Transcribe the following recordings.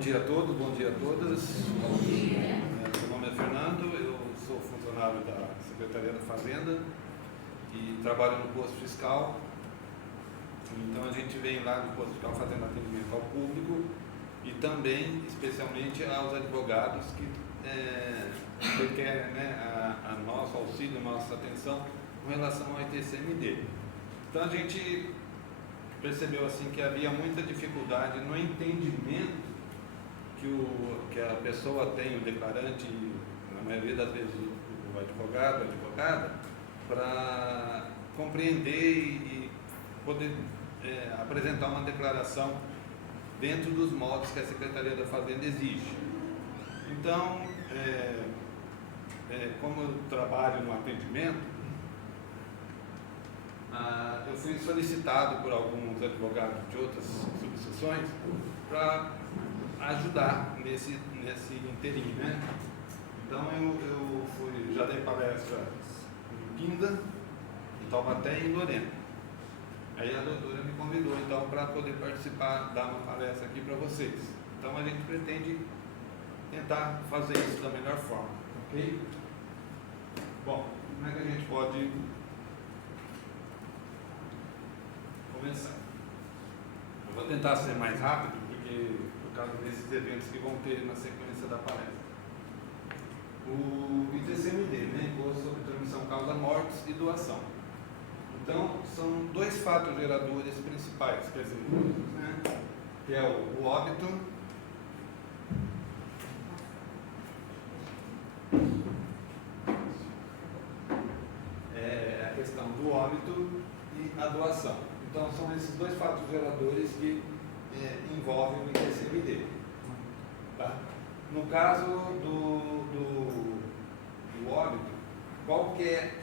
dia a todos, bom dia a todas. Bom dia. Meu nome é Fernando, eu sou funcionário da Secretaria da Fazenda e trabalho no posto fiscal. Então a gente vem lá no posto fiscal fazendo atendimento ao público e também, especialmente, aos advogados que requerem a nosso auxílio, a nossa atenção com relação ao ITCMD. Então a gente percebeu assim que havia muita dificuldade no entendimento que a pessoa tem, o declarante, na maioria das vezes o advogado, a advogada, para compreender e poder apresentar uma declaração dentro dos moldes que a Secretaria da Fazenda exige. Então, como eu trabalho no atendimento, eu fui solicitado por alguns advogados de outras subseções para ajudar nesse inteirinho, né? Então eu já dei palestra em Pinda, em Taubaté e em Lorena. Aí a doutora me convidou então para poder participar, dar uma palestra aqui para vocês. Então a gente pretende tentar fazer isso da melhor forma, ok? Bom, como é que a gente pode começar? Eu vou tentar ser mais rápido, porque por causa desses eventos que vão ter na sequência da palestra. O ITCMD, né? Imposto sobre Transmissão, Causa Mortes e Doação. Então, são dois fatos geradores principais, quer dizer, né? Que é o óbito a questão do óbito e a doação. Então, são esses dois fatos geradores que envolvem o ITCMD. Tá? No caso do óbito, qual que é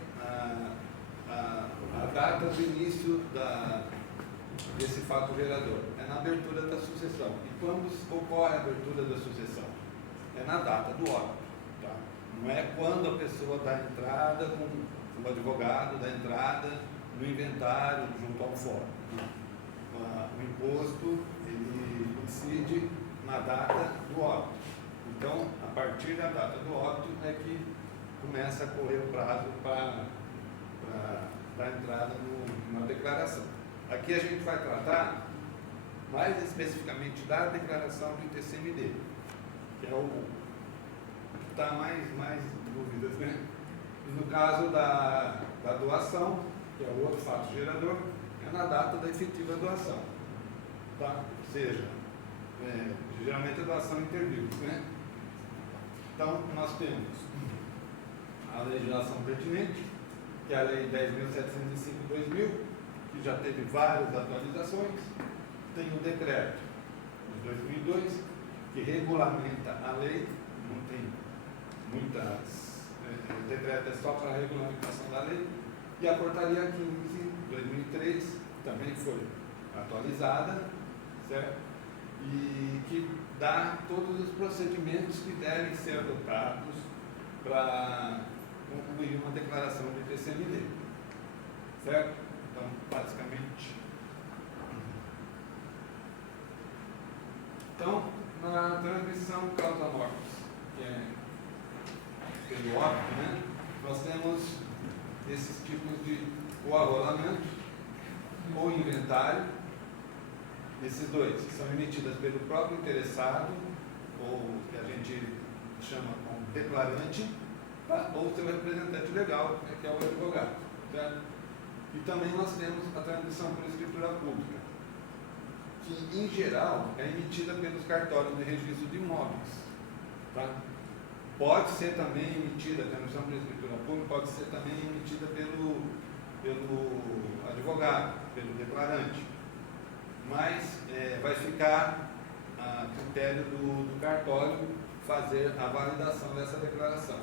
a data do início desse fato gerador? É na abertura da sucessão. E quando ocorre a abertura da sucessão? É na data do óbito. Tá? Não é quando a pessoa dá entrada, o advogado dá entrada no inventário junto ao fórum. O imposto, ele incide na data do óbito. Então, a partir da data do óbito é que começa a correr o prazo para dar entrada numa declaração. Aqui a gente vai tratar mais especificamente da declaração do ITCMD, que é o que está mais dúvidas, né? E no caso da doação, que é o outro fato gerador, é na data da efetiva doação. Tá? Ou seja, geralmente a doação interviews, né? Então, nós temos a legislação pertinente, que é a Lei 10.705/2000, que já teve várias atualizações. Tem o decreto de 2002, que regulamenta a lei, não tem muitas... o decreto é só para a regulamentação da lei. E a portaria 15, 2003, também foi atualizada, certo? E que dá todos os procedimentos que devem ser adotados para concluir uma declaração de ITCMD, certo? Então, basicamente... Então, na transmissão causa-mortes, que é pelo óbito, né? Nós temos esses tipos de arrolamento ou inventário. Esses dois são emitidas pelo próprio interessado, ou que a gente chama como declarante, ou seu representante legal, que é o advogado. Certo? E também nós temos a transmissão por escritura pública, que em geral é emitida pelos cartórios de registro de imóveis. Tá? Pode ser também emitida, a transmissão por escritura pública pode ser também emitida pelo advogado, pelo declarante. Mas vai ficar a critério do cartório fazer a validação dessa declaração.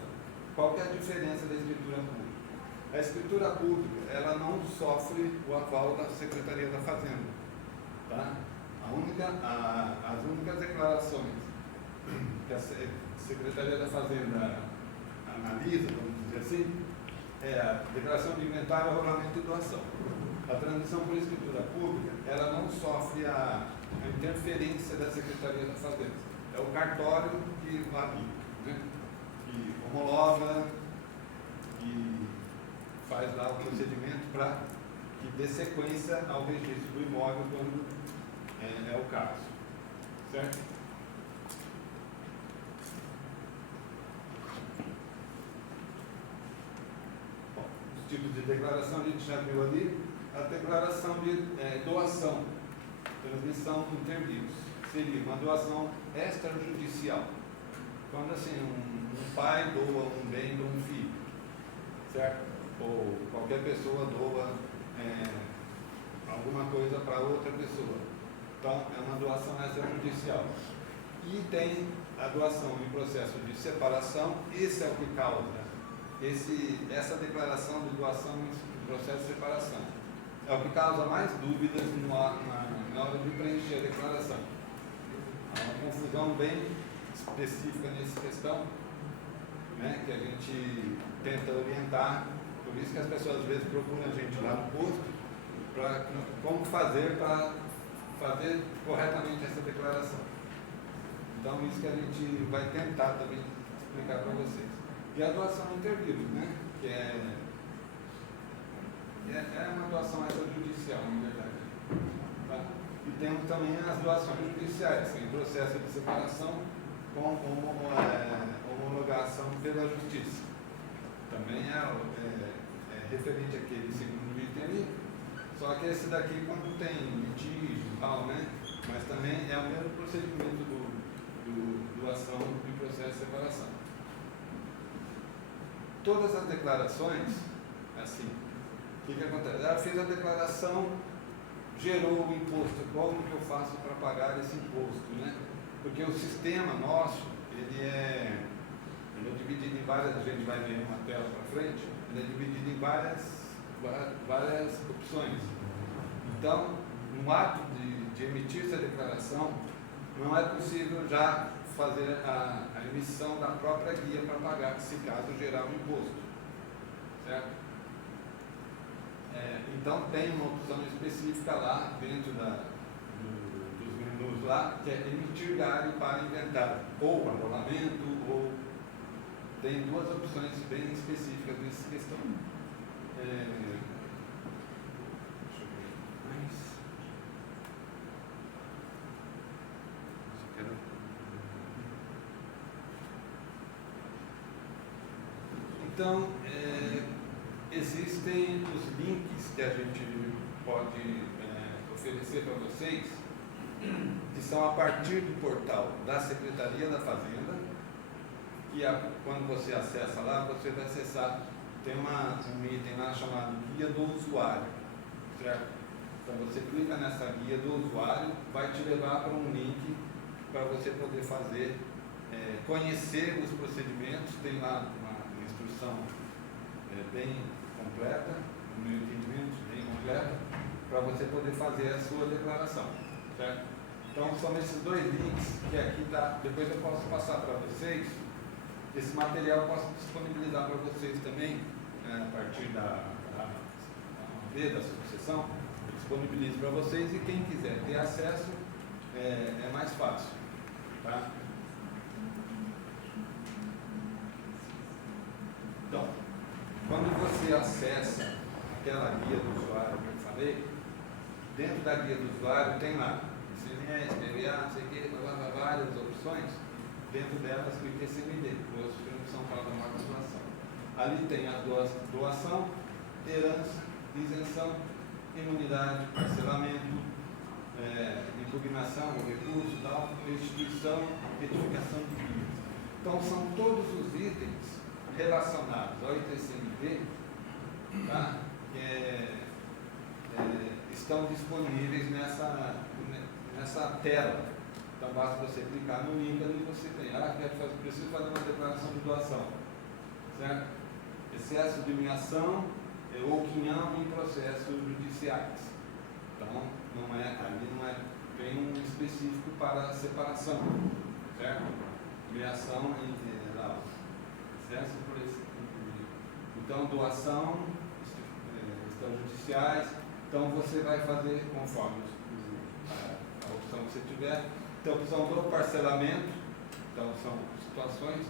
Qual que é a diferença da escritura pública? A escritura pública, ela não sofre o aval da Secretaria da Fazenda. Tá? As únicas declarações que a Secretaria da Fazenda analisa, vamos dizer assim, é a declaração de inventário, arrolamento e doação. A transmissão por escritura pública, ela não sofre a interferência da Secretaria da Fazenda. é o cartório que valida, né? Que homologa, que faz lá o procedimento para que dê sequência ao registro do imóvel quando é o caso, certo? Bom, os tipos de declaração a gente já viu ali. A declaração de doação, transmissão inter vivos, seria uma doação extrajudicial. Quando assim um pai doa um bem de um filho, certo? Ou qualquer pessoa doa alguma coisa para outra pessoa. Então, é uma doação extrajudicial. E tem a doação em processo de separação. Esse é o que causa essa declaração de doação em processo de separação. É o que causa mais dúvidas na hora de preencher a declaração. Há uma confusão bem específica nessa questão, né, que a gente tenta orientar. Por isso que as pessoas às vezes procuram a gente lá no posto para como fazer para fazer corretamente essa declaração. Então, isso que a gente vai tentar também explicar para vocês. E a doação inter vivos, né, que é uma doação extrajudicial, na verdade. Tá? E temos também as doações judiciais, em processo de separação com homologação pela justiça. Também é referente àquele segundo item ali, só que esse daqui quando tem litígio e tal, né? Mas também é o mesmo procedimento do doação em processo de separação. Todas as declarações, assim, o que acontece? Ela fez a declaração, gerou o imposto, como que eu faço para pagar esse imposto, né? Porque o sistema nosso, ele é dividido em várias, a gente vai ver uma tela para frente, ele é dividido em várias opções. Então, no ato de emitir essa declaração, não é possível já fazer a emissão da própria guia para pagar, se caso gerar um imposto, certo? Então tem uma opção específica lá dentro dos menus lá, que é emitir diário para inventário, ou arrolamento, ou tem duas opções bem específicas nessa questão. Deixa eu ver mais. Então, existem os links que a gente pode oferecer para vocês, que são a partir do portal da Secretaria da Fazenda, que quando você acessa lá, você vai acessar, tem um item lá chamado Guia do Usuário, certo? Então você clica nessa Guia do Usuário, vai te levar para um link para você poder fazer, conhecer os procedimentos, tem lá uma instrução bem completa, no meu entendimento, bem completa, para você poder fazer a sua declaração, certo? Então são esses dois links que aqui está, depois eu posso passar para vocês, esse material eu posso disponibilizar para vocês também, a partir da sucessão, eu disponibilizo para vocês e quem quiser ter acesso é mais fácil, tá? Então, quando você acessa aquela guia do usuário que eu falei, dentro da guia do usuário tem lá ICMS, PVA, não sei o que, várias opções, dentro delas o ITCMD, Imposto de Transmissão para a Doação. Ali tem a doação, herança, isenção, imunidade, parcelamento, impugnação, recurso, tal, restituição, retificação de bens. Então são todos os itens relacionados ao ITCMD, tá? Estão disponíveis nessa tela. Então basta você clicar no link ali e você tem, preciso fazer uma declaração de doação, certo? Excesso de humilhação ou quinhão em processos judiciais. Então ali não é bem um específico para separação, certo? Humilhação em geral. Excesso por esse tipo. Então doação, extrajudiciais. Então você vai fazer conforme a opção que você tiver, tem a opção do parcelamento, então são situações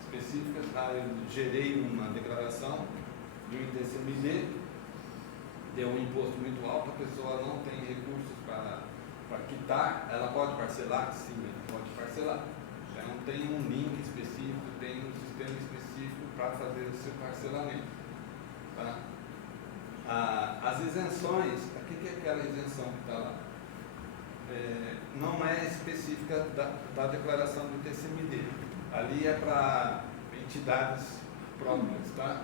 específicas. Eu gerei uma declaração de um ITCMD, deu um imposto muito alto, a pessoa não tem recursos para quitar, ela pode parcelar? Sim, ela pode parcelar. Então tem um link específico, tem um sistema específico para fazer o seu parcelamento. Tá? As isenções, o que é aquela isenção que está lá? Não é específica da declaração do ITCMD. Ali é para entidades próprias, tá?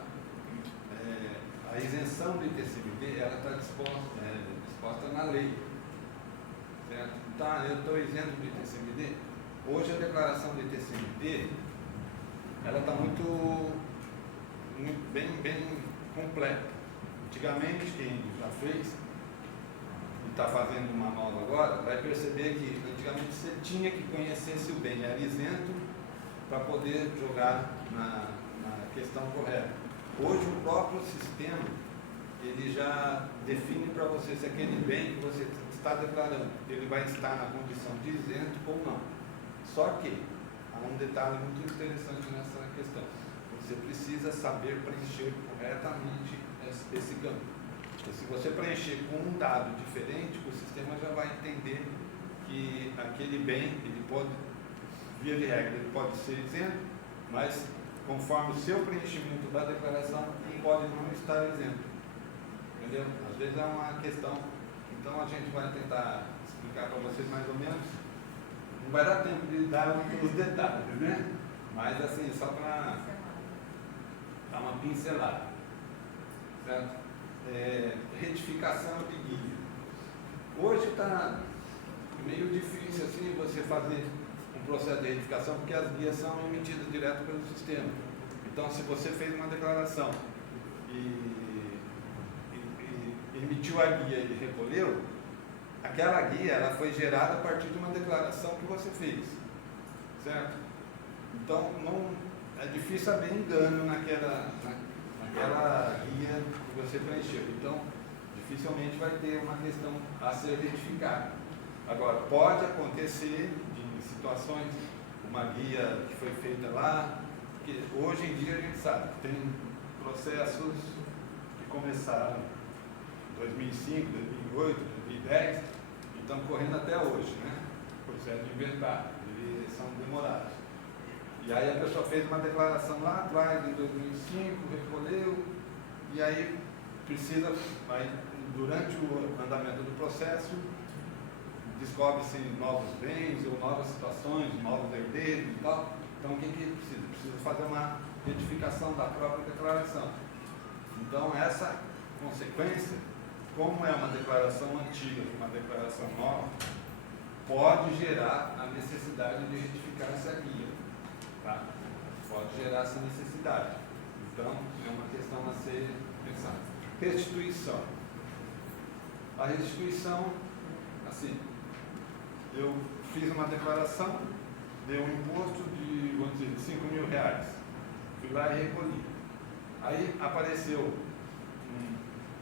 A isenção do ITCMD, ela está disposta na lei, certo? Tá, eu estou isento do ITCMD. Hoje a declaração do ITCMD, ela está bem completa. Antigamente, quem já fez e está fazendo uma nova agora, vai perceber que antigamente você tinha que conhecer se o bem era isento para poder jogar na questão correta. Hoje o próprio sistema, ele já define para você se aquele bem que você está declarando, ele vai estar na condição de isento ou não. Só que há um detalhe muito interessante nessa questão. Você precisa saber preencher corretamente esse campo. Porque se você preencher com um dado diferente, o sistema já vai entender que aquele bem, ele pode, via de regra, ele pode ser isento, mas conforme o seu preenchimento da declaração, ele pode não estar isento. Entendeu? Às vezes é uma questão. Então a gente vai tentar explicar para vocês mais ou menos. Não vai dar tempo de dar os detalhes, né? Mas assim, só para dar uma pincelada. Certo? Retificação de guia. Hoje está meio difícil assim você fazer um processo de retificação, porque as guias são emitidas direto pelo sistema. Então, se você fez uma declaração e emitiu a guia e recolheu, aquela guia ela foi gerada a partir de uma declaração que você fez, certo? Então, é difícil haver engano naquela guia que você preencheu. Então, dificilmente vai ter uma questão a ser retificada. Agora, pode acontecer em situações, uma guia que foi feita lá, que hoje em dia a gente sabe que tem processos que começaram em 2005, 2008, 2010, e estão correndo até hoje, né? Processo de inventário, eles são demorados. E aí a pessoa fez uma declaração lá atrás, em 2005, recolheu, e aí precisa, durante o andamento do processo, descobre-se novos bens ou novas situações, novos herdeiros e tal. Então o que precisa? Precisa fazer uma retificação da própria declaração. Então essa consequência, como é uma declaração antiga e uma declaração nova, pode gerar a necessidade de retificar essa guia. Tá? Pode gerar essa necessidade. Então, é uma questão a ser pensada. Restituição. A restituição, assim, eu fiz uma declaração, deu um imposto de, vamos dizer, R$5.000. Fui lá e recolhi. Aí apareceu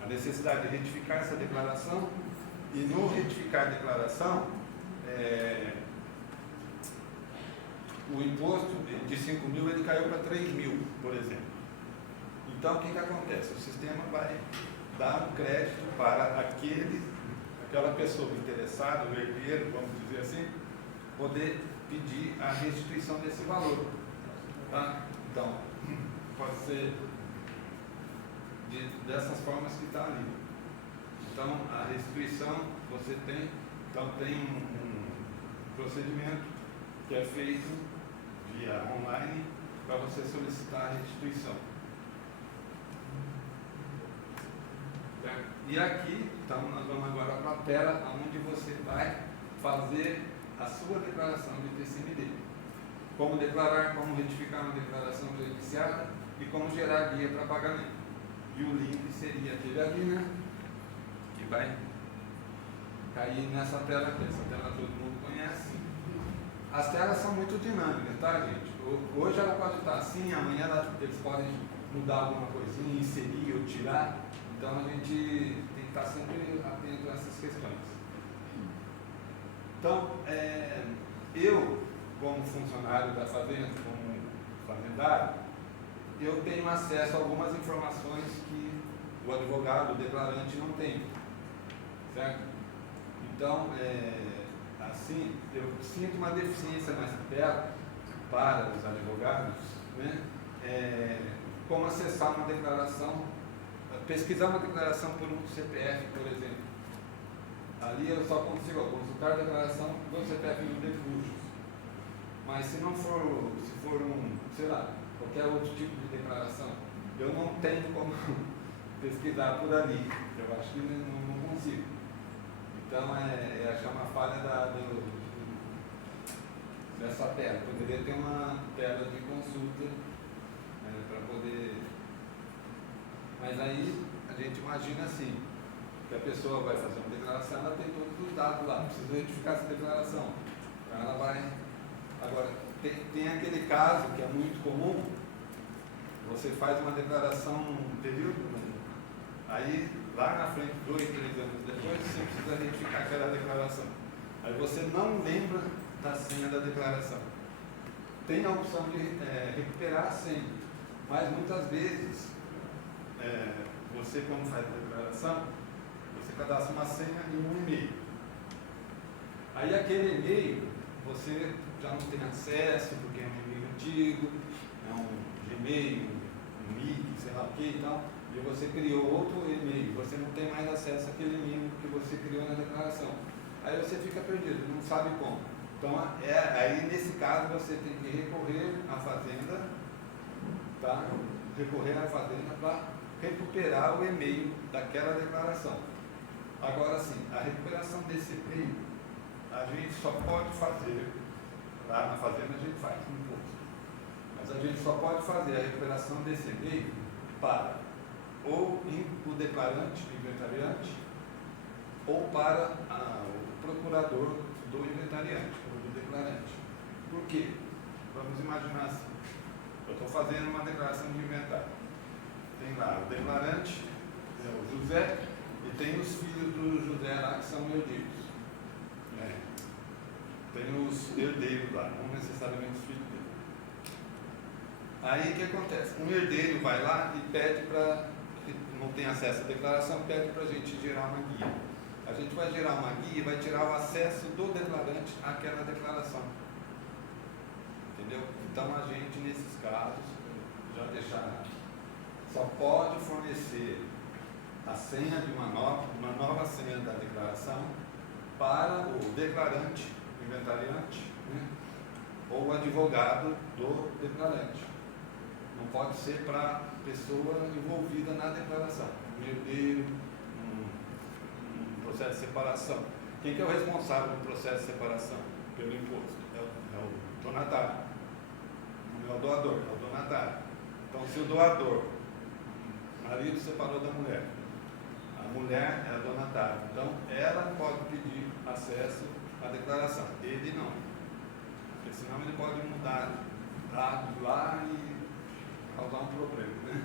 a necessidade de retificar essa declaração, e no retificar a declaração, o imposto de 5.000 ele caiu para 3.000, por exemplo. Então, o que acontece? O sistema vai dar um crédito para aquela pessoa interessada, o herdeiro, vamos dizer assim, poder pedir a restituição desse valor. Tá? Então, pode ser dessas formas que está ali. Então, a restituição, você tem um procedimento que é feito via online para você solicitar a restituição. Certo? E aqui, então, nós vamos agora para a tela onde você vai fazer a sua declaração de ITCMD. Como declarar, como retificar uma declaração beneficiada e como gerar guia para pagamento. E o link seria aquele ali, né? Que vai cair nessa tela aqui. Essa tela todo mundo conhece. As telas são muito dinâmicas, tá, gente? Hoje ela pode estar assim, amanhã eles podem mudar alguma coisinha, inserir ou tirar. Então a gente tem que estar sempre atento a essas questões. Então, eu, como funcionário da fazenda, como fazendário, eu tenho acesso a algumas informações que o advogado, o declarante não tem, certo? Então, assim, eu sinto uma deficiência nessa tela para os advogados, né? Como acessar uma declaração, pesquisar uma declaração por um CPF, por exemplo. Ali eu só consigo consultar a declaração do CPF no Defujos. Mas se não for, se for sei lá, qualquer outro tipo de declaração, eu não tenho como pesquisar por ali. Eu acho que não consigo. Então, achar uma falha dessa tela. Poderia ter uma tela de consulta para poder... Mas aí, a gente imagina assim, que a pessoa vai fazer uma declaração, ela tem todos os dados lá, precisa verificar essa declaração. Então, ela vai... Agora, tem aquele caso que é muito comum, você faz uma declaração num período, aí lá na frente, 2, 3 anos depois, você precisa verificar aquela declaração. Aí você não lembra da senha da declaração. Tem a opção de recuperar a senha, mas muitas vezes, você quando faz a declaração, você cadastra uma senha em um e-mail. Aí aquele e-mail, você já não tem acesso, porque é um e-mail antigo, é um Gmail, um Mic, sei lá o que e tal, e você criou outro e-mail, você não tem mais acesso àquele e-mail que você criou na declaração. Aí você fica perdido, não sabe como. Então, aí nesse caso você tem que recorrer à fazenda, tá? Recorrer à fazenda para recuperar o e-mail daquela declaração. Agora sim, a recuperação desse e-mail, a gente só pode fazer, lá na fazenda a gente faz um pouco, mas a gente só pode fazer a recuperação desse e-mail para ou o declarante, o inventariante, ou para o procurador do inventariante, ou do declarante. Por quê? Vamos imaginar assim, eu estou fazendo uma declaração de inventário. Tem lá o declarante, o José, e tem os filhos do José lá que são herdeiros. Tem os herdeiros lá, não necessariamente os filhos dele. Aí o que acontece? Um herdeiro vai lá e pede para, não tem acesso à declaração, pede para a gente gerar uma guia. A gente vai gerar uma guia e vai tirar o acesso do declarante àquela declaração. Entendeu? Então a gente, nesses casos, já deixar, só pode fornecer a senha de uma nova senha da declaração para o declarante, o inventariante, né? Ou o advogado do declarante. Não pode ser para a pessoa envolvida na declaração, um herdeiro, um processo de separação. Quem que é o responsável do processo de separação pelo imposto? É o donatário, não é o doador, é o donatário. Então, se o doador, o marido separou da mulher, a mulher é a donatária, então ela pode pedir acesso à declaração, ele não, porque senão ele pode mudar dados lá e causar um problema, né?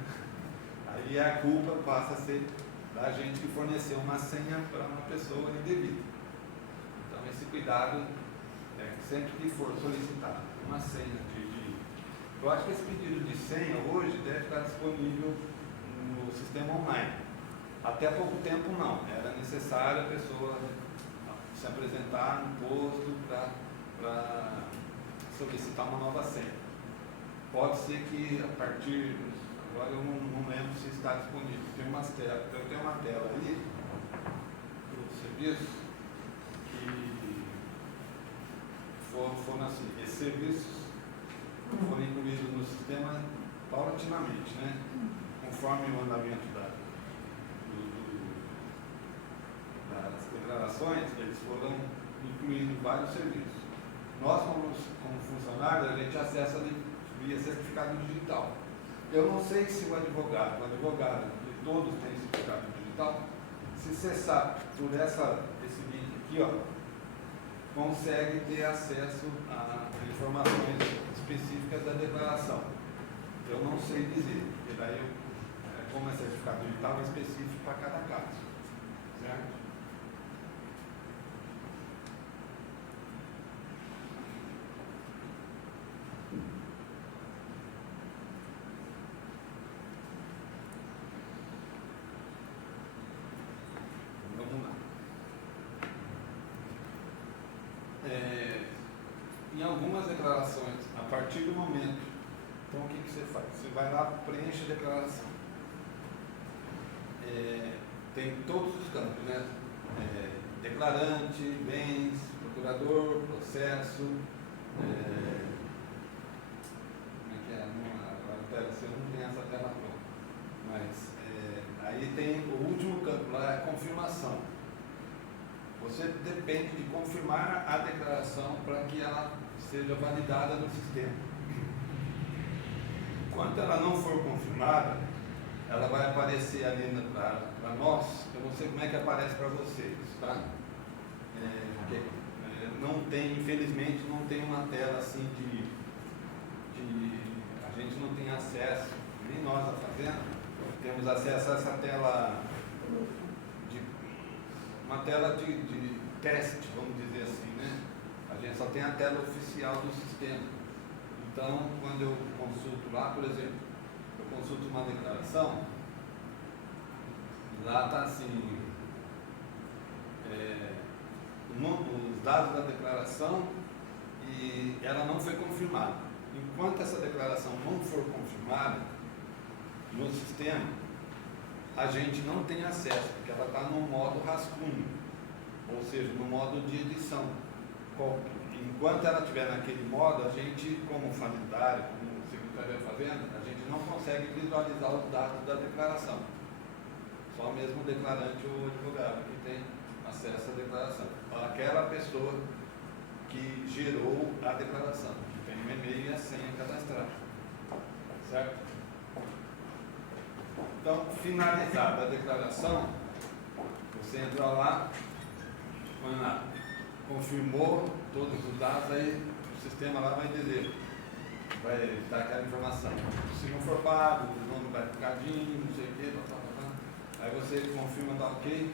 Aí a culpa passa a ser da gente que forneceu uma senha para uma pessoa indevida. Então esse cuidado, sempre que for solicitado uma senha eu acho que esse pedido de senha hoje deve estar disponível no sistema online. Até pouco tempo não, era necessário a pessoa se apresentar no posto para solicitar uma nova senha. Pode ser que a partir, agora eu não lembro se está disponível, tem umas telas, eu tenho uma tela ali do serviço que foram assim, esses serviços foram incluídos no sistema paulatinamente, né? Conforme o andamento das declarações, eles foram incluindo vários serviços. Nós, como funcionários, a gente acessa via certificado digital. Eu não sei se o advogado, que todos têm certificado digital, se cessar por esse link aqui, ó, consegue ter acesso a informações específicas da declaração. Eu não sei dizer, porque daí, como é certificado digital, é específico para cada caso. Certo? em algumas declarações, a partir do momento, então o que você faz? Você vai lá, preenche a declaração. Tem todos os campos, né? Declarante, bens, procurador, processo, como é que é? Agora, você não tem essa tela pronta, mas aí tem o último campo lá, é confirmação. Você depende de confirmar a declaração para que ela seja validada no sistema. Enquanto ela não for confirmada, ela vai aparecer ali para nós. Eu não sei como é que aparece para vocês, tá? Porque não tem, infelizmente, não tem uma tela assim a gente não tem acesso, nem nós a fazenda, temos acesso a essa tela, uma tela de teste, vamos dizer assim, né? A gente só tem a tela oficial do sistema. Então, quando eu consulto lá, por exemplo, eu consulto uma declaração, lá está assim, os dados da declaração e ela não foi confirmada. Enquanto essa declaração não for confirmada no sistema, a gente não tem acesso, porque ela está no modo rascunho, ou seja, no modo de edição. Enquanto ela estiver naquele modo, a gente, como famisário, como secretaria da Fazenda, a gente não consegue visualizar os dados da declaração. Só mesmo o declarante ou o advogado que tem acesso à declaração. Aquela pessoa que gerou a declaração, que tem o e-mail e a senha cadastrada. Certo? Então, finalizada a declaração, você entra lá, põe lá, confirmou todos os dados, aí o sistema lá vai dizer, vai dar aquela informação. Se não for pago, o nome vai picadinho, não sei o quê, aí você confirma, tá ok.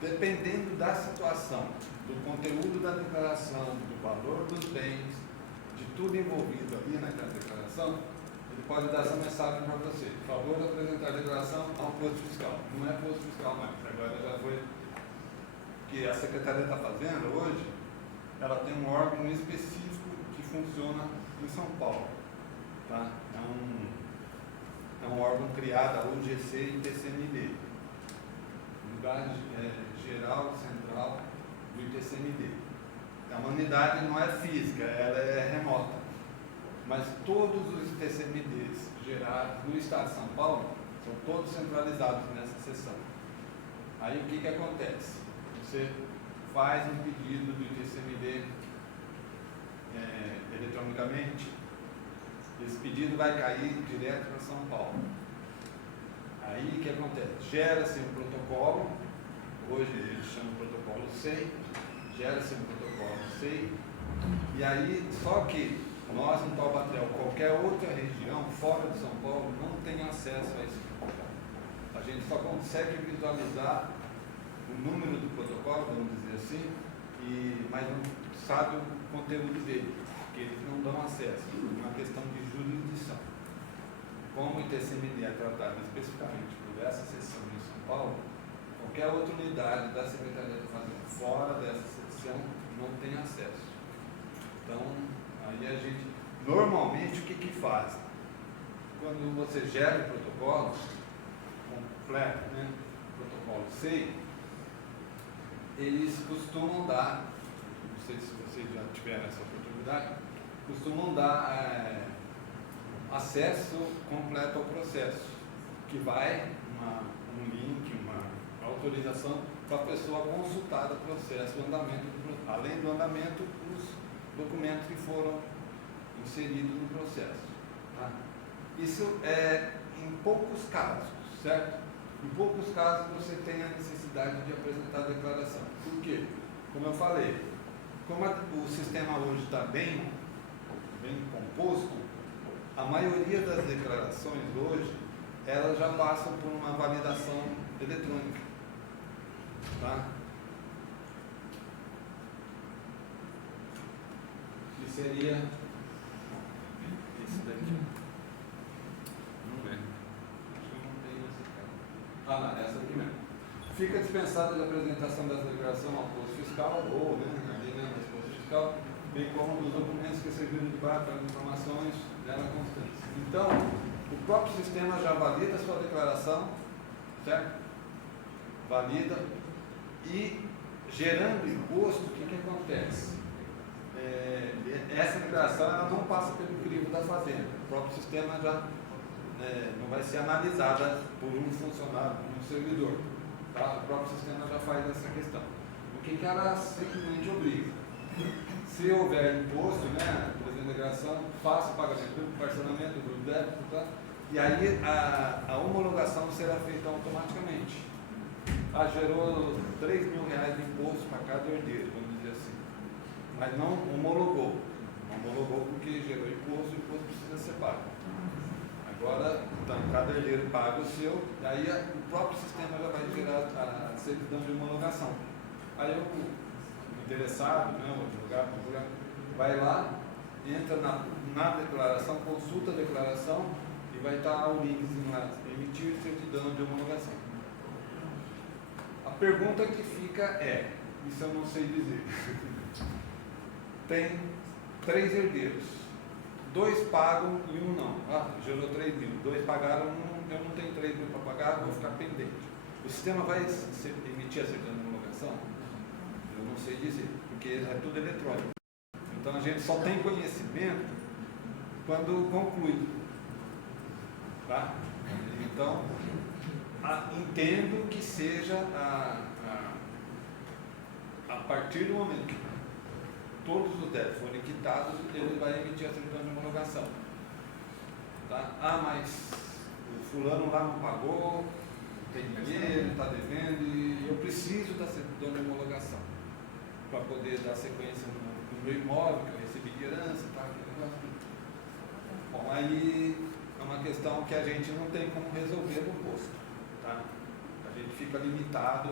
Dependendo da situação, do conteúdo da declaração, do valor dos bens, de tudo envolvido ali naquela declaração, ele pode dar essa mensagem para você. Por favor, apresentar a declaração ao posto fiscal. Não é posto fiscal mais, agora já foi. Que a Secretaria da Fazenda hoje, ela tem um órgão específico que funciona em São Paulo. Tá? É um órgão criado, a UGC e TCMD. Unidade Geral Central do ITCMD. É uma unidade, não é física, ela é remota. Mas todos os ITCMDs gerados no estado de São Paulo são todos centralizados nessa seção. Aí o que acontece? Você faz um pedido do ITCMD eletronicamente, esse pedido vai cair direto para São Paulo. Aí o que acontece? Gera-se um protocolo, hoje eles chamam de protocolo SEI, gera-se um protocolo SEI, e aí, só que nós em Taubaté, ou qualquer outra região fora de São Paulo, não tem acesso a esse protocolo. A gente só consegue visualizar o número do protocolo, vamos dizer assim, mas não sabe o conteúdo dele, porque eles não dão acesso, é uma questão de jurisdição. Como o ITCMD é tratado especificamente por essa seção em São Paulo, qualquer outra unidade da Secretaria da Fazenda fora dessa seção não tem acesso. Então, aí a gente, normalmente, o que faz? Quando você gera o protocolo completo, né, protocolo SEI, eles costumam dar, não sei se vocês já tiveram essa oportunidade, costumam dar acesso completo ao processo, que vai um link, uma autorização para a pessoa consultar o processo, o andamento além do andamento, os documentos que foram inseridos no processo. Tá? Isso é em poucos casos, certo? Em poucos casos você tem a necessidade de apresentar a declaração. Por quê? Como eu falei, como o sistema hoje está bem composto, a maioria das declarações hoje, elas já passam por uma validação eletrônica. Tá? Que seria esse daqui. Vamos ver. Acho que não tem esse aqui. Não, essa aqui mesmo. Fica dispensada a apresentação dessa declaração ao posto fiscal, ou ali no posto fiscal, bem como dos documentos que serviram de base para as informações dela constantes. Então, o próprio sistema já valida a sua declaração, certo? Valida, e gerando imposto, o que acontece? Essa declaração ela não passa pelo crivo da fazenda. O próprio sistema já não vai ser analisada por um funcionário, por um servidor. Tá? O próprio sistema já faz essa questão. O que ela simplesmente obriga? Se houver imposto, por exemplo, declaração, faça o pagamento do parcelamento do débito, tá? E aí a homologação será feita automaticamente. Gerou R$3.000 de imposto para cada herdeiro, vamos dizer assim. Mas não homologou. Não homologou porque gerou imposto, o imposto precisa ser pago. Agora, então, cada herdeiro paga o seu, e aí o próprio sistema já vai gerar a certidão de homologação. Aí o interessado, o advogado, vai lá, entra na declaração, consulta a declaração e vai estar o linkzinho lá, emitir certidão de homologação. A pergunta que fica isso eu não sei dizer. Tem 3 herdeiros, 2 pagam e 1 não. Gerou 3.000, 2 pagaram, eu não tenho 3.000 para pagar, vou ficar pendente. O sistema vai emitir a certidão de homologação? Eu não sei dizer, porque é tudo eletrônico. Então a gente só tem conhecimento quando conclui. Tá? Então, entendo que seja a partir do momento que todos os débitos forem quitados, ele vai emitir a certidão de homologação. Tá? Mas o fulano lá não pagou, não tem dinheiro, está devendo, e eu preciso da certidão de homologação para poder dar sequência no meu imóvel, que eu recebi de herança, tá? Bom, aí é uma questão que a gente não tem como resolver no posto. Tá? A gente fica limitado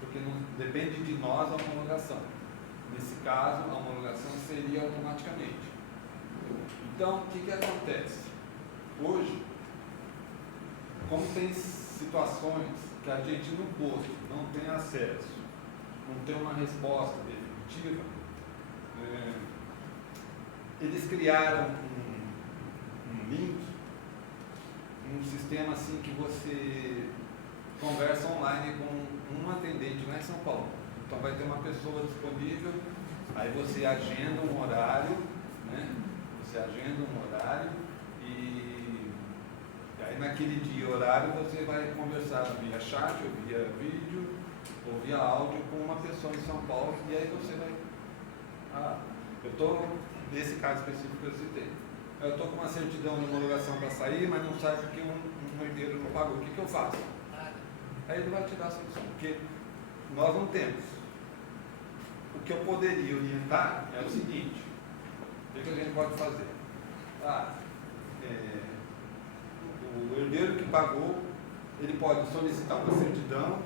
porque não depende de nós a homologação. Nesse caso, a homologação seria automaticamente. Então, o que acontece? Hoje, como tem situações que a gente no posto não tem acesso, não tem uma resposta definitiva, eles criaram um link, um sistema assim que você conversa online com um atendente lá em São Paulo. Então vai ter uma pessoa disponível, aí você agenda um horário, Você agenda um horário e aí naquele dia e horário você vai conversar via chat, ou via vídeo, ou via áudio com uma pessoa em São Paulo, e aí você vai. Eu estou, nesse caso específico que eu citei, eu estou com uma certidão de homologação para sair, mas não sai porque um herdeiro não pagou. O que eu faço? Aí ele vai te dar a solução, porque nós não temos. O que eu poderia orientar é o seguinte: o que a gente pode fazer? O herdeiro que pagou, ele pode solicitar uma certidão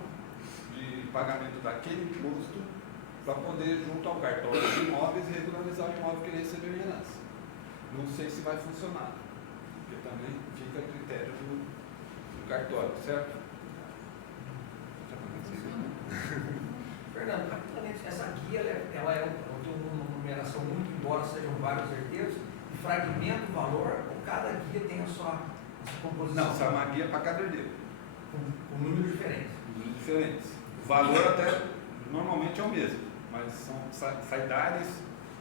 de pagamento daquele imposto para poder, junto ao cartório de imóveis, regularizar o imóvel que ele recebeu em herança. Não sei se vai funcionar, porque também fica a critério do cartório, certo? Fernando, rapidamente, essa guia ela tem uma numeração muito, embora sejam vários herdeiros, e fragmenta o valor, ou cada guia tem a sua composição? Não, isso é uma guia para cada herdeiro. Com números diferentes. Números diferentes. O valor até normalmente é o mesmo, mas são saidares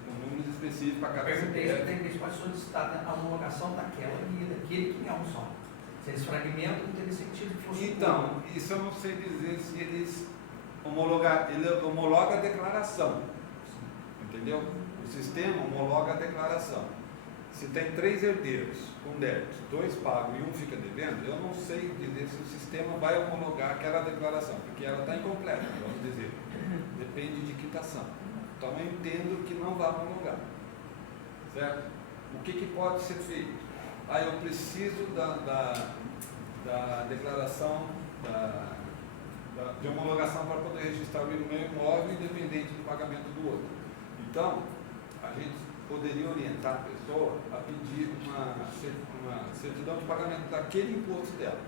com números específicos para cada herdeiro. Eles podem solicitar a homologação daquela guia, daquele que é um só. Se eles fragmentam, não teria sentido que fosse Então, isso eu não sei dizer se eles ele homologa a declaração. Entendeu? O sistema homologa a declaração. Se tem 3 herdeiros com débitos, 2 pagam e 1 fica devendo, eu não sei dizer se o sistema vai homologar aquela declaração, porque ela está incompleta, vamos dizer. Depende de quitação. Então eu entendo que não vai homologar. Certo? O que pode ser feito? Eu preciso da declaração de homologação para poder registrar o meu imóvel independente do pagamento do outro. Então, a gente poderia orientar a pessoa a pedir uma certidão de pagamento daquele imposto dela.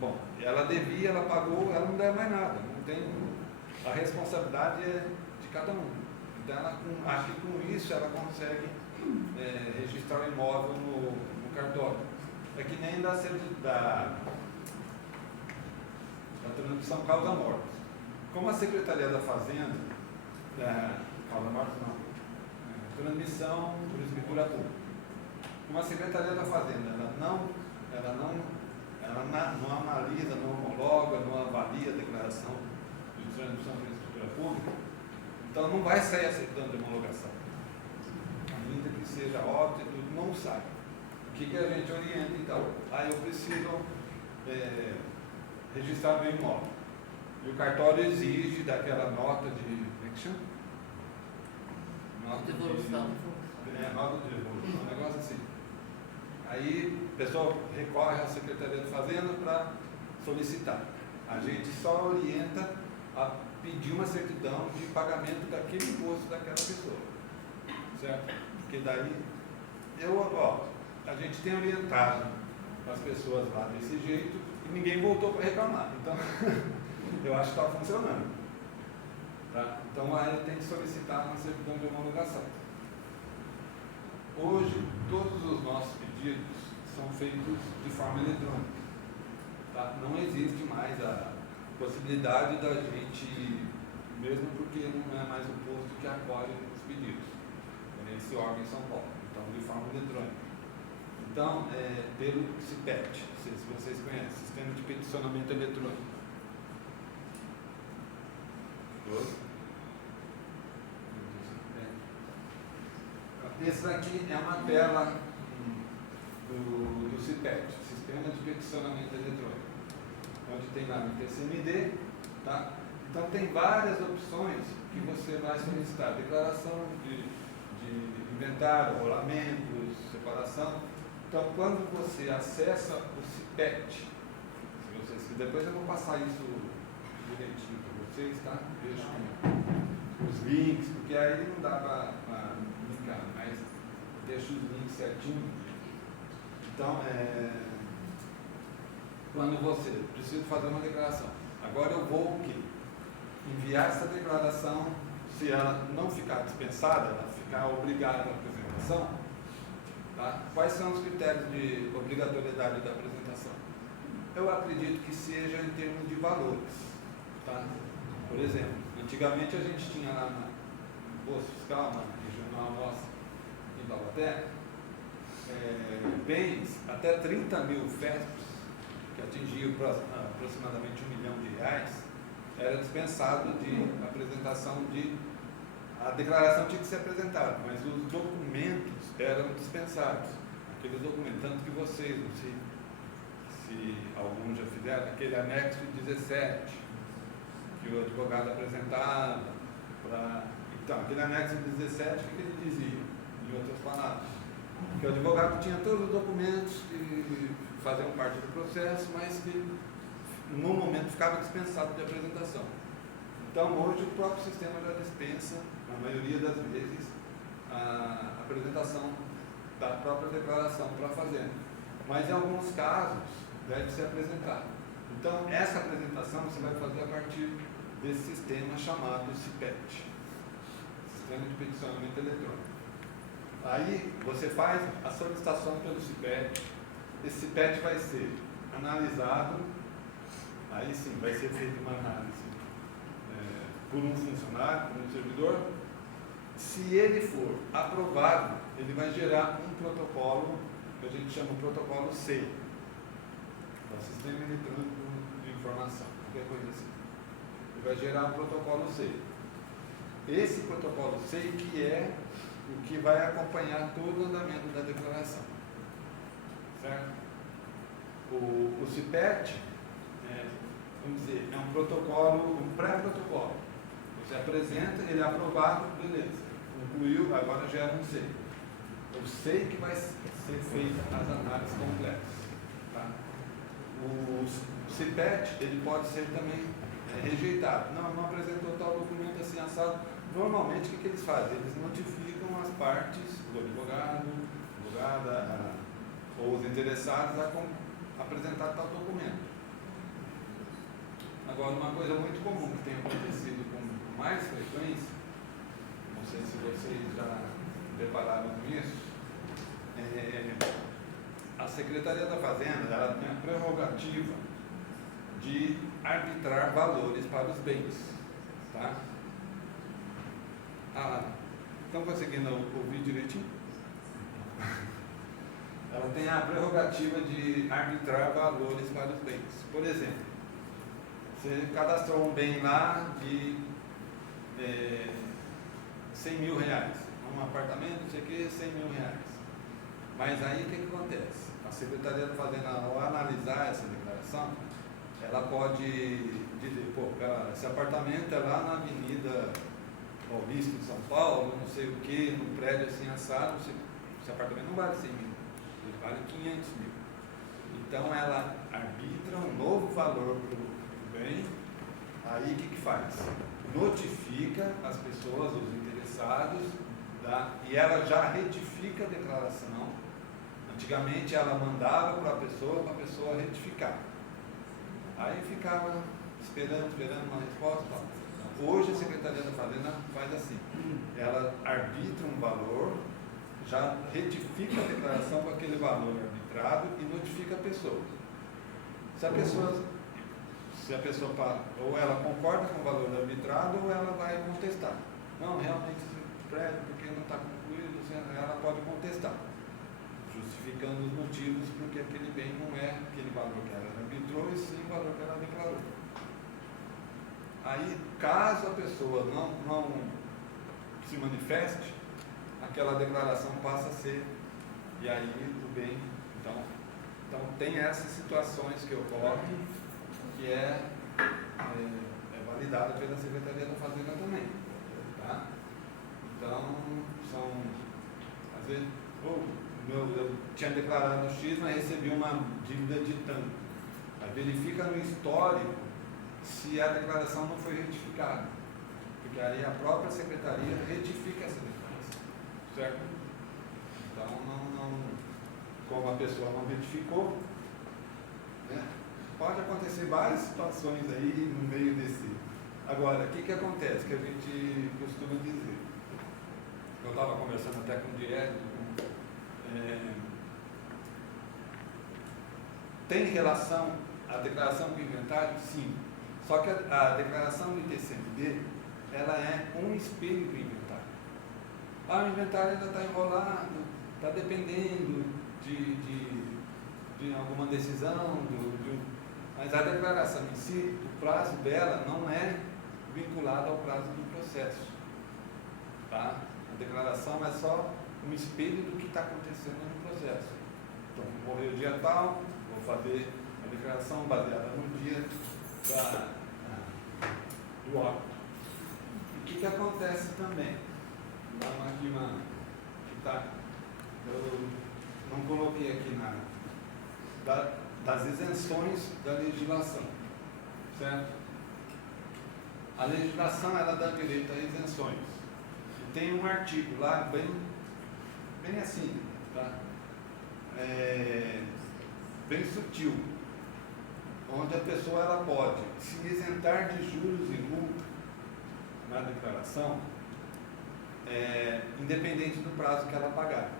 Bom, ela devia, ela pagou, ela não deve mais nada. Não tem, a responsabilidade é de cada um. Então, acho que com isso ela consegue registrar o imóvel no cartório. É que nem da transmissão causa-morte. Como a Secretaria da Fazenda, causa-morte não, transmissão por escritura pública. Como a Secretaria da Fazenda, ela não analisa, não homologa, não avalia a declaração de transmissão por escritura pública, então não vai sair aceitando a homologação. Ainda que seja óbvio e tudo, não sai. O que a gente orienta então? Eu preciso registrar meu imóvel. E o cartório exige daquela nota de. Como é que chama? Nota de devolução. Nota de devolução, um negócio assim. Aí o pessoal recorre à Secretaria de Fazenda para solicitar. A gente só orienta a pedir uma certidão de pagamento daquele imposto daquela pessoa. Certo? Porque daí a gente tem orientado as pessoas lá desse jeito e ninguém voltou para reclamar. Então, eu acho que está funcionando. Tá? Então, aí tem que solicitar uma certidão de homologação. Hoje, todos os nossos pedidos são feitos de forma eletrônica. Tá? Não existe mais a possibilidade da gente, mesmo porque não é mais o posto que acolhe os pedidos. É esse órgão em São Paulo. Então, de forma eletrônica. Então, pelo CIPET, não sei se vocês conhecem, Sistema de Peticionamento Eletrônico. Esse aqui é uma tela do CIPET, Sistema de Peticionamento Eletrônico, onde tem lá no TCMD, tá? Então tem várias opções que você vai solicitar, declaração de inventário, rolamentos, separação. Então quando você acessa o CIPET, depois eu vou passar isso direitinho para vocês, tá? Deixa os links, porque aí não dá para linkar, mas deixa os links certinho. Então, quando você precisa fazer uma declaração, agora eu vou o quê? Enviar essa declaração, se ela não ficar dispensada, ela ficar obrigada à apresentação, tá? Quais são os critérios de obrigatoriedade da apresentação? Eu acredito que seja em termos de valores, tá? Por exemplo, antigamente a gente tinha lá no posto fiscal, na regional nossa, em Taubaté, bens até 30 mil FESPs, que atingiam aproximadamente R$1 milhão, era dispensado de apresentação a declaração tinha que ser apresentada, mas os documentos eram dispensados. Aqueles documentos, tanto que vocês, não sei se alguns já fizeram, aquele anexo 17, que o advogado apresentava Então, aquele anexo 17, o que ele dizia? Em outras palavras, que o advogado tinha todos os documentos que faziam parte do processo, mas que no momento ficava dispensado de apresentação. Então, hoje o próprio sistema já dispensa, na maioria das vezes, a apresentação da própria declaração para a fazenda. Mas em alguns casos deve ser apresentado. Então, essa apresentação você vai fazer a partir desse sistema chamado CIPET, Sistema de Peticionamento Eletrônico. Aí você faz a solicitação pelo CIPET, esse CIPET vai ser analisado, aí sim vai ser feita uma análise por um funcionário, por um servidor. Se ele for aprovado, ele vai gerar um protocolo que a gente chama de protocolo SEI, é o Sistema Eletrônico de Informação, qualquer coisa assim. Ele vai gerar um protocolo SEI. Esse protocolo SEI que é o que vai acompanhar todo o andamento da declaração. Certo? O CIPET, vamos dizer, é um protocolo, um pré-protocolo. Você apresenta, ele é aprovado, beleza. Concluiu, agora gera um SEI. O SEI que vai ser feita as análises completas. Tá? O CIPET, ele pode ser também rejeitado. Não apresentou tal documento assim assado. Normalmente, o que eles fazem? Eles notificam as partes, o advogado, a advogada, ou os interessados a apresentar tal documento. Agora, uma coisa muito comum que tem acontecido com mais frequência, não sei se vocês já prepararam com isso, a Secretaria da Fazenda ela tem a prerrogativa de arbitrar valores para os bens. Tá? Estão conseguindo ouvir direitinho? Ela tem a prerrogativa de arbitrar valores para os bens. Por exemplo, você cadastrou um bem lá de 100 mil reais, um apartamento, não sei o que, 100 mil reais. Mas aí o que acontece? A Secretaria da Fazenda, ao analisar essa declaração, ela pode dizer, pô, esse apartamento é lá na Avenida Paulista de São Paulo, não sei o que, no prédio assim assado, esse apartamento não vale 100 mil, ele vale 500 mil. Então ela arbitra um novo valor para o bem, aí o que faz? Notifica as pessoas, os interessados, e ela já retifica a declaração. Antigamente ela mandava para a pessoa retificar. Aí ficava esperando uma resposta. Hoje a Secretaria da Fazenda faz assim, ela arbitra um valor, já retifica a declaração com aquele valor arbitrado e notifica a pessoa. Se a pessoa ou ela concorda com o valor arbitrado ou ela vai contestar. Não, realmente esse prédio, porque não está concluído, ela pode contestar, justificando os motivos porque aquele bem não é aquele valor que ela arbitrou e sim o valor que ela declarou. Aí, caso a pessoa não se manifeste, aquela declaração passa a ser, e aí o bem, então tem essas situações que ocorrem, que é validada pela Secretaria da Fazenda também, tá? Então, às vezes, eu tinha declarado X, mas recebi uma dívida de tanto. Aí verifica no histórico se a declaração não foi retificada, porque aí a própria Secretaria retifica essa declaração, certo? Então, como a pessoa não retificou, né, pode acontecer várias situações aí no meio desse. Agora, o que acontece? Que a gente costuma dizer. Eu estava conversando até com o Diego, tem relação a declaração do inventário? Sim. Só que a declaração do ITCMD, ela é um espelho do inventário. O inventário ainda está enrolado, está dependendo de alguma decisão, mas a declaração em si, o prazo dela não é vinculado ao prazo do processo. Tá? A declaração é só um espelho do que está acontecendo no processo. Então, morreu o dia tal, vou fazer a declaração baseada no dia do óbito. E o que acontece também? Eu não coloquei aqui nada. Das isenções da legislação, certo? A legislação ela dá direito a isenções. E tem um artigo lá bem assim, tá? Bem sutil, onde a pessoa ela pode se isentar de juros e multa na declaração, independente do prazo que ela pagar.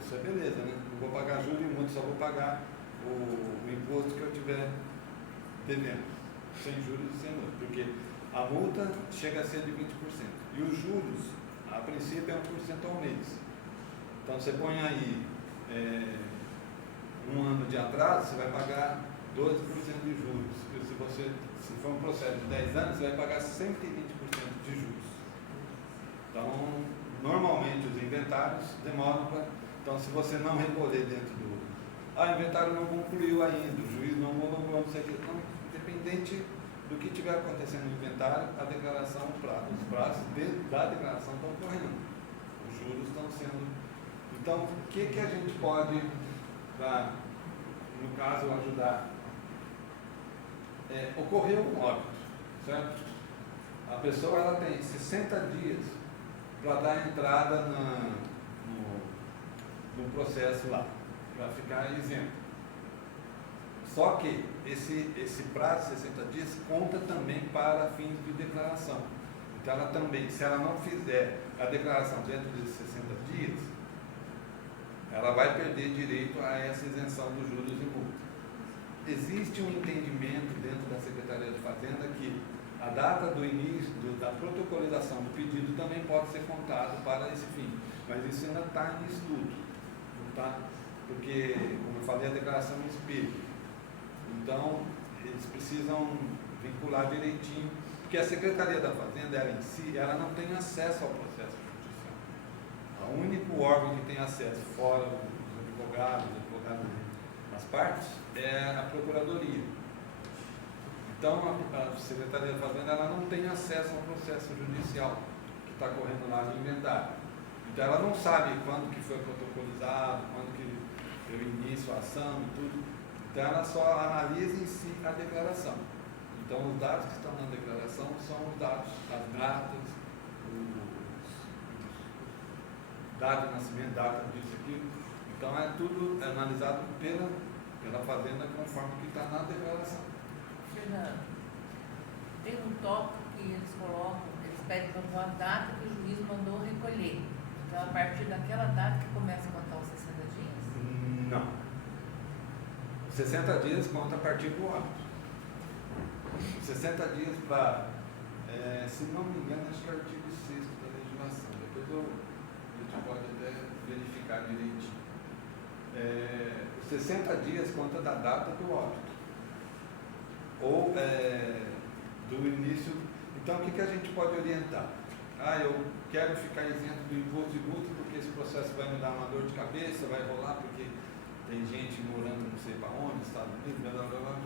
Isso é beleza, né? Não vou pagar juros e multa, só vou pagar o imposto que eu tiver devendo, sem juros e sem multa, porque a multa chega a ser de 20%, e os juros, a princípio, é 1% ao mês. Então, você põe aí um ano de atraso, você vai pagar 12% de juros. Se for um processo de 10 anos, você vai pagar 120% de juros. Então, normalmente, os inventários demoram para... Então, se você não recolher dentro do... o inventário não concluiu ainda, o juiz não homologou, não sei o que. Então, independente do que estiver acontecendo no inventário, a declaração, os prazos da declaração estão correndo. Os juros estão sendo... Então, o que a gente pode, no caso, ajudar? Ocorreu um óbito, certo? A pessoa ela tem 60 dias para dar entrada no processo lá, para ficar isento. Só que esse prazo de 60 dias conta também para fins de declaração. Então ela também, se ela não fizer a declaração dentro de 60 dias, ela vai perder direito a essa isenção dos juros e multas. Existe um entendimento dentro da Secretaria de Fazenda que a data do início da protocolização do pedido também pode ser contado para esse fim, mas isso ainda está em estudo, tá? Porque, como eu falei, a declaração é um espelho. Então, eles precisam vincular direitinho, porque a Secretaria da Fazenda, ela em si, ela não tem acesso ao processo judicial. O único órgão que tem acesso, fora os advogados das partes, é a Procuradoria. Então, a Secretaria da Fazenda, ela não tem acesso ao processo judicial que está correndo lá no inventário. Então, ela não sabe quando que foi protocolizado, quando que deu início a ação e tudo. Então, ela só analisa em si a declaração. Então, os dados que estão na declaração são os dados, as datas, data de nascimento, data disso, aquilo. Então, é tudo analisado pela Fazenda conforme que está na declaração. Fernando, tem um tópico que eles colocam, eles pedem para a data que o juiz mandou recolher. Então, a partir daquela data que começa a contar os 60 dias? Não. 60 dias conta a partir do óbito. 60 dias para, se não me engano, acho que é o artigo 6º da legislação. Depois a gente pode até verificar direitinho. 60 dias conta da data do óbito. Ou do início. Então, o que a gente pode orientar? Eu quero ficar isento do imposto de multa porque esse processo vai me dar uma dor de cabeça, vai rolar porque tem gente morando não sei para onde, Estados Unidos, blá, blá, blá,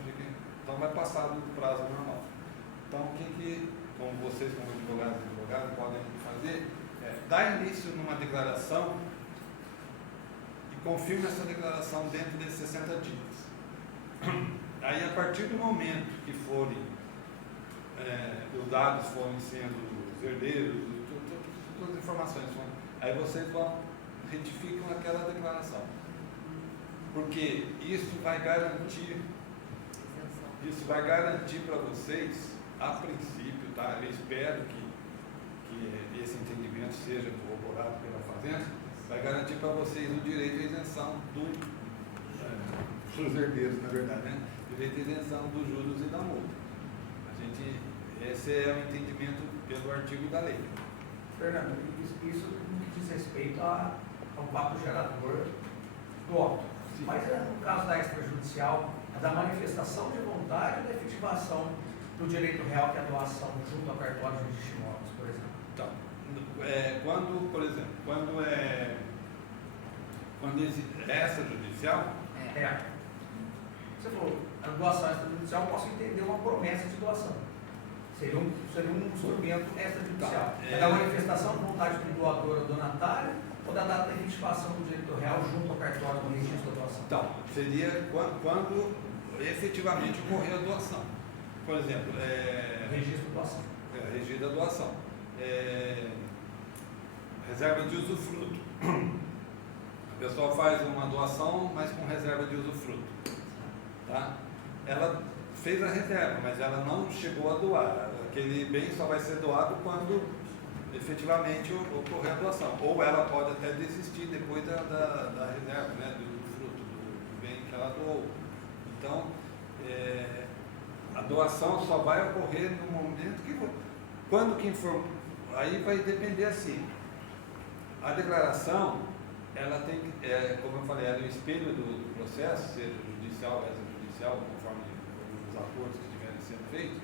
então vai passar do prazo normal. Então, o que como vocês, como advogados, podem fazer é dar início numa declaração e confirme essa declaração dentro desses 60 dias. Aí, a partir do momento que forem, os dados forem sendo os herdeiros, todas as informações, aí vocês retificam aquela declaração. Porque isso vai garantir para vocês, a princípio, tá? Eu espero que esse entendimento seja corroborado pela Fazenda, vai garantir para vocês o direito à isenção dos herdeiros, na verdade, né? Direito à isenção dos juros e da multa. Esse é o entendimento pelo artigo da lei. Fernando, isso no que diz respeito ao papo gerador do óbito. Sim. Mas no caso da extrajudicial, é da manifestação de vontade e da efetivação do direito real, que é a doação junto ao cartório de registro de imóveis, por exemplo. Então, quando existe essa judicial, Você falou, a doação extrajudicial, eu posso entender uma promessa de doação. Seria um instrumento extrajudicial. É da manifestação de vontade do doador ou donatário, ou da data de efetivação do direito real junto ao cartório do registro da doação? Então, seria quando efetivamente ocorrer a doação. Por exemplo, Registro da doação. Registro da doação. Reserva de usufruto. O pessoal faz uma doação, mas com reserva de usufruto. Tá? Ela fez a reserva, mas ela não chegou a doar. Aquele bem só vai ser doado quando efetivamente ocorrer a doação. Ou ela pode até desistir depois da reserva, né, do fruto, do bem que ela doou. Então, a doação só vai ocorrer no momento que... Quando que informa... Aí vai depender assim. A declaração, ela tem que... como eu falei, ela é o espelho do processo, seja judicial, extrajudicial, conforme os acordos que estiverem sendo feitos,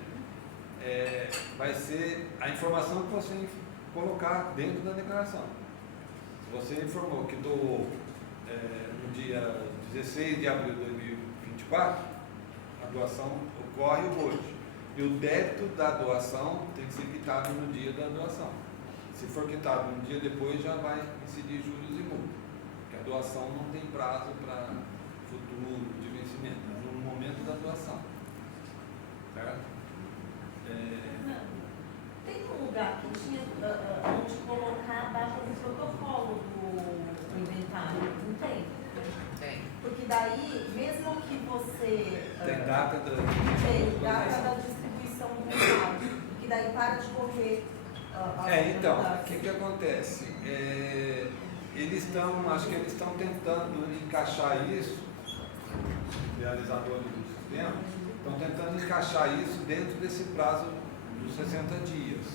vai ser a informação que você colocar dentro da declaração. Se você informou que doou no dia 16 de abril de 2024, a doação ocorre hoje. E o débito da doação tem que ser quitado no dia da doação. Se for quitado um dia depois, já vai incidir juros e multa. Porque a doação não tem prazo para futuro de vencimento, mas no momento da doação. Certo? Tem um lugar que tinha onde colocar a data do protocolo do inventário, não tem? Tem. Porque daí, mesmo que você... Tem data da Tem data da distribuição do inventário, porque daí para de correr Então, o que acontece? Acho que eles estão tentando encaixar isso, os realizadores do sistema, estão tentando encaixar isso dentro desse prazo dos 60 dias,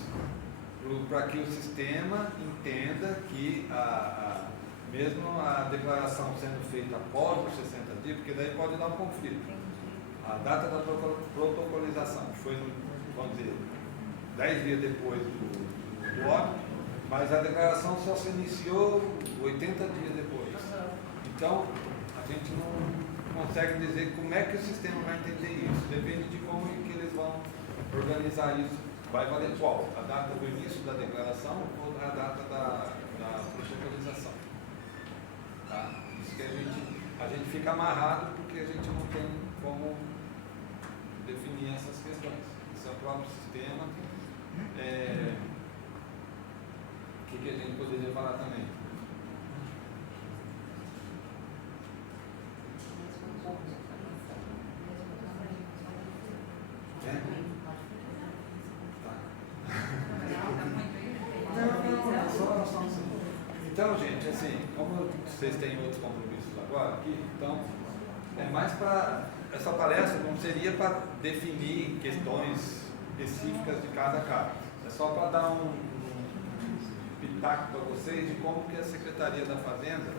para que o sistema entenda que mesmo a declaração sendo feita após os 60 dias, porque daí pode dar um conflito. A data da protocolização foi, vamos dizer, 10 dias depois do óbito, mas a declaração só se iniciou 80 dias depois. Então, a gente não consegue dizer como é que o sistema vai entender isso. Depende de como que eles vão organizar isso. Vai valer qual? A data do início da declaração ou a data da protocolização? Tá? Isso que a gente fica amarrado porque a gente não tem como definir essas questões. Isso é o próprio sistema. O que a gente poderia falar também? Então, gente, assim, como vocês têm outros compromissos agora aqui, então é mais para essa palestra não seria para definir questões específicas de cada caso. É só para dar um pitaco para vocês de como que a Secretaria da Fazenda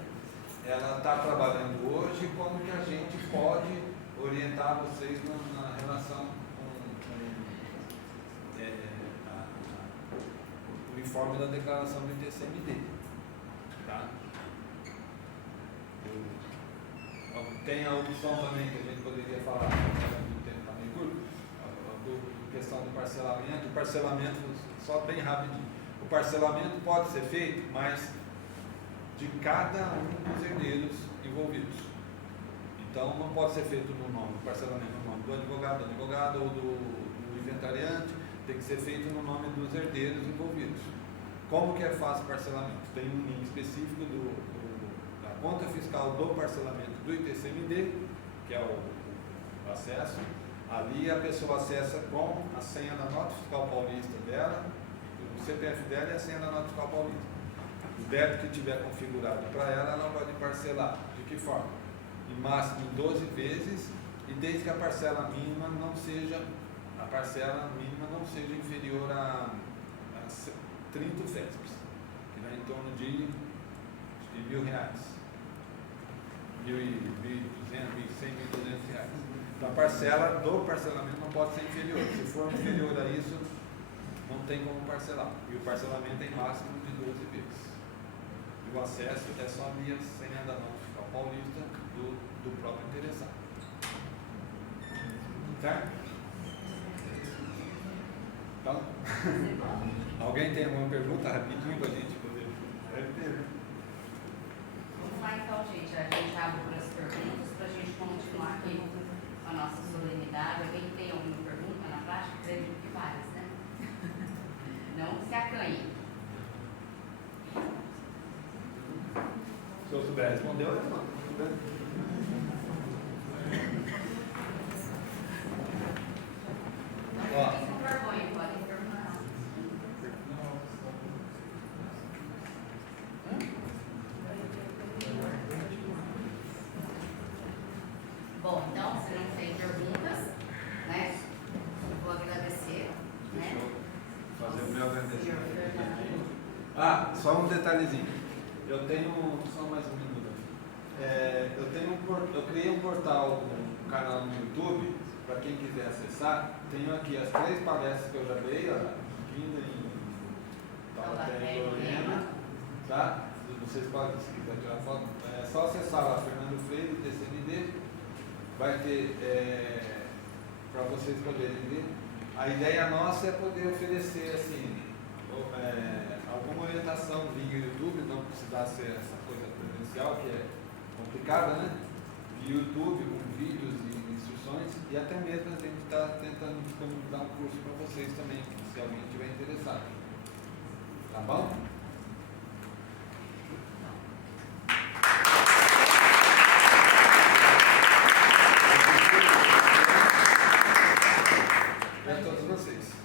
ela está trabalhando hoje e como que a gente pode orientar vocês na relação com o informe da declaração do ITCMD. Tá? Tem a opção também que a gente poderia falar, do tempo também curto, questão do parcelamento. O parcelamento, só bem rapidinho. O parcelamento pode ser feito, mas de cada um dos herdeiros envolvidos. Então, não pode ser feito no nome, o parcelamento no nome do advogado ou do inventariante, tem que ser feito no nome dos herdeiros envolvidos. Como que é fácil o parcelamento? Tem um link específico da conta fiscal do parcelamento do ITCMD, que é o acesso. Ali a pessoa acessa com a senha da nota fiscal paulista dela, o CPF dela e a senha da nota fiscal paulista. O débito que tiver configurado para ela pode parcelar. De que forma? Em máximo em 12 vezes e desde que a parcela mínima não seja inferior a 30 FESPs, que dá em torno de R$1.000, R$1.200, R$1.200. Então a parcela do parcelamento não pode ser inferior. Se for inferior a isso, não tem como parcelar. E o parcelamento é em máximo de 12 vezes. E o acesso é só via senha da nota fiscal paulista do próprio interessado. Certo? Então, alguém tem alguma pergunta rapidinho para a gente poder? Deve ter, né? Vamos lá então, gente. A gente abre para as perguntas para a gente continuar aqui com a nossa solenidade. Alguém tem alguma pergunta na prática? Acredito que várias, né? Não se acanhe. Se eu souber responder, eu respondo. Não fiquem com vergonha, podem perguntar. Bom, então, se não tem perguntas, né? Eu vou agradecer, né? Fazer o meu agradecimento. Senhor Fernando. Ah, só um detalhezinho. Eu tenho, só mais um minuto. Eu criei um portal, um canal no YouTube, para quem quiser acessar. Tenho aqui as 3 palestras que eu já dei, a quinta em Taubaté e Lorena, tá? Vocês podem, se quiser tirar foto, é só acessar lá, Fernando Freire, TCMD, vai ter para vocês poderem ver. A ideia nossa é poder oferecer assim, alguma orientação via YouTube, não precisar ser essa coisa presencial, que é complicada, né? Via YouTube, com vídeos e instruções, e até mesmo a gente está tentando disponibilizar um curso para vocês também, se alguém estiver interessado. Tá bom? Para todos vocês.